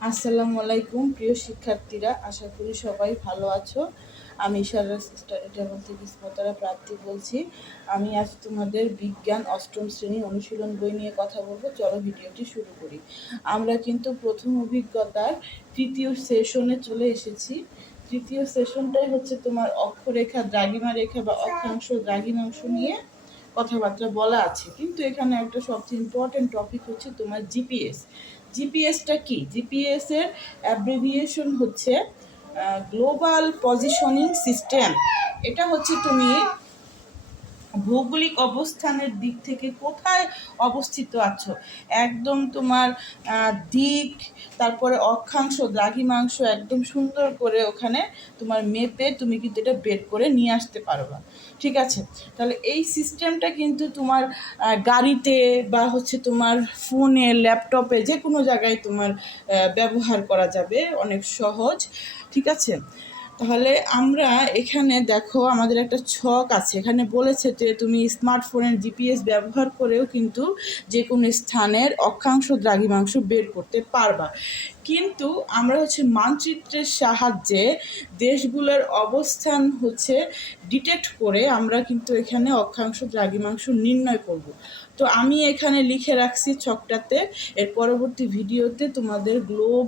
আসসালামু আলাইকুম প্রিয় শিক্ষার্থীরা, আশা করি সবাই ভালো আছো। আমি ইশারা স্টাডি টেবিল থেকে স্পতরা প্রাপ্তি বলছি। আমি আজ তোমাদের বিজ্ঞান অষ্টম শ্রেণী অনুশীলন বই নিয়ে কথা বলবো। চলো ভিডিওটি শুরু করি। আমরা কিন্তু প্রথম অভিজ্ঞতার তৃতীয় সেশনে চলে এসেছি। তৃতীয় সেশনটাই হচ্ছে তোমার অক্ষরেখা, দ্রাঘিমা রেখা বা অক্ষাংশ দ্রাঘিমাংশ নিয়ে কথাবার্তা বলা আছে। কিন্তু এখানে একটা সবচেয়ে ইম্পর্টেন্ট টপিক হচ্ছে তোমার জিপিএস। জিপিএসটা কি? জিপিএস এর অ্যাব্রিভিয়েশন হচ্ছে গ্লোবাল পজিশনিং সিস্টেম। এটা হচ্ছে তুমি ভৌগোলিক অবস্থানের দিক থেকে কোথায় অবস্থিত আছো, একদম তোমার দিক, তারপরে অক্ষাংশ দ্রাঘিমাংশ একদম সুন্দর করে ওখানে তোমার মেপে তুমি কিন্তু এটা বের করে নিয়ে আসতে পারবা। ঠিক আছে, তাহলে এই সিস্টেমটা কিন্তু তোমার গাড়িতে বা হচ্ছে তোমার ফোনে, ল্যাপটপে, যে কোনো জায়গায় তোমার ব্যবহার করা যাবে, অনেক সহজ। ঠিক আছে, তাহলে আমরা এখানে দেখো আমাদের একটা ছক আছে। এখানে বলেছে যে তুমি স্মার্টফোনের জিপিএস ব্যবহার করেও কিন্তু যে কোনো স্থানের অক্ষাংশ দ্রাঘিমাংশ বের করতে পারবা। কিন্তু আমরা হচ্ছে মানচিত্রের সাহায্যে দেশগুলোর অবস্থান হচ্ছে ডিটেক্ট করে আমরা কিন্তু এখানে অক্ষাংশ দ্রাঘিমাংশ নির্ণয় করব। তো আমি এখানে লিখে রাখছি ছকটাতে। এর পরবর্তী ভিডিওতে তোমাদের গ্লোব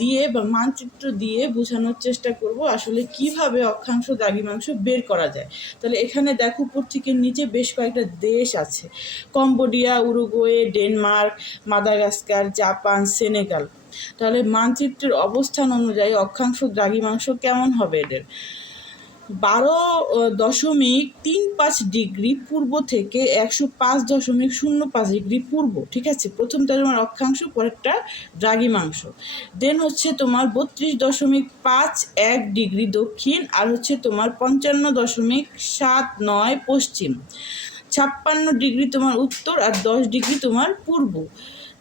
দিয়ে বা মানচিত্র দিয়ে বোঝানোর চেষ্টা করব আসলে কিভাবে অক্ষাংশ দ্রাঘিমাংশ বের করা যায়। তাহলে এখানে দেখো উপর থেকে নিচে বেশ কয়েকটা দেশ আছে: Cambodia, Uruguay, Denmark, Madagascar, Japan, Senegal. তাহলে মানচিত্রের অবস্থান অনুযায়ী অক্ষাংশ দ্রাঘিমাংশ কেমন হবে এদের? 12.35 ডিগ্রি পূর্ব থেকে 105.05 ডিগ্রি পূর্ব। ঠিক আছে, প্রথমটা তোমার অক্ষাংশ, পরেরটা দ্রাঘিমাংশ। দেন হচ্ছে তোমার 32.51 ডিগ্রি দক্ষিণ, আর হচ্ছে তোমার 55.79 পশ্চিম। 56 ডিগ্রি তোমার উত্তর, আর 10 ডিগ্রি তোমার পূর্ব।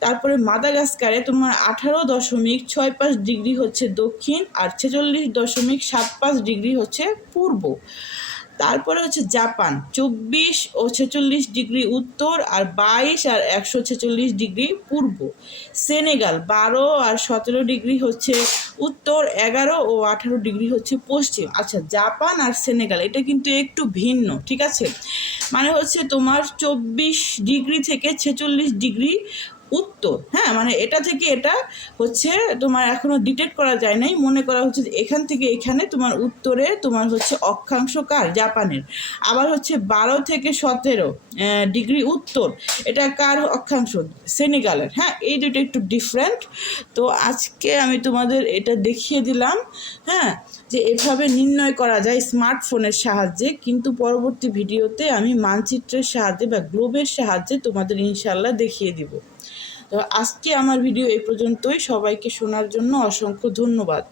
তারপরে মাদাগাস্কারে তোমার 18.65 ডিগ্রি হচ্ছে দক্ষিণ, আর 46.75 ডিগ্রি হচ্ছে পূর্ব। তারপরে হচ্ছে জাপান 24 ও 46 ডিগ্রি উত্তর, আর 22 আর 146 ডিগ্রি পূর্ব। সেনেগাল 12 আর 17 ডিগ্রি হচ্ছে উত্তর, 11 ও 18 ডিগ্রি হচ্ছে পশ্চিম। আচ্ছা, জাপান আর সেনেগাল এটা কিন্তু একটু ভিন্ন। ঠিক আছে, মানে হচ্ছে তোমার 24 ডিগ্রি থেকে 46 ডিগ্রি উত্তর। হ্যাঁ, মানে এটা থেকে এটা হচ্ছে তোমার এখনো ডিটেক্ট করা যায় নাই। মনে করা হচ্ছে এখান থেকে এখানে তোমার উত্তরে তোমার হচ্ছে অক্ষাংশ কার? জাপানের। আবার হচ্ছে 12 থেকে 17 ডিগ্রি উত্তর, এটা কার অক্ষাংশ? সেনেগালের। হ্যাঁ, এই দুটো একটু ডিফারেন্ট। তো আজকে আমি তোমাদের এটা দেখিয়ে দিলাম, হ্যাঁ, যে এভাবে নির্ণয় করা যায় স্মার্টফোনের সাহায্যে। কিন্তু পরবর্তী ভিডিওতে আমি মানচিত্রের সাহায্যে বা গ্লোবের সাহায্যে তোমাদের ইনশাল্লাহ দেখিয়ে দিব। তো আজকে আমার ভিডিও এই পর্যন্তই। সবাইকে শোনার জন্য অসংখ্য ধন্যবাদ।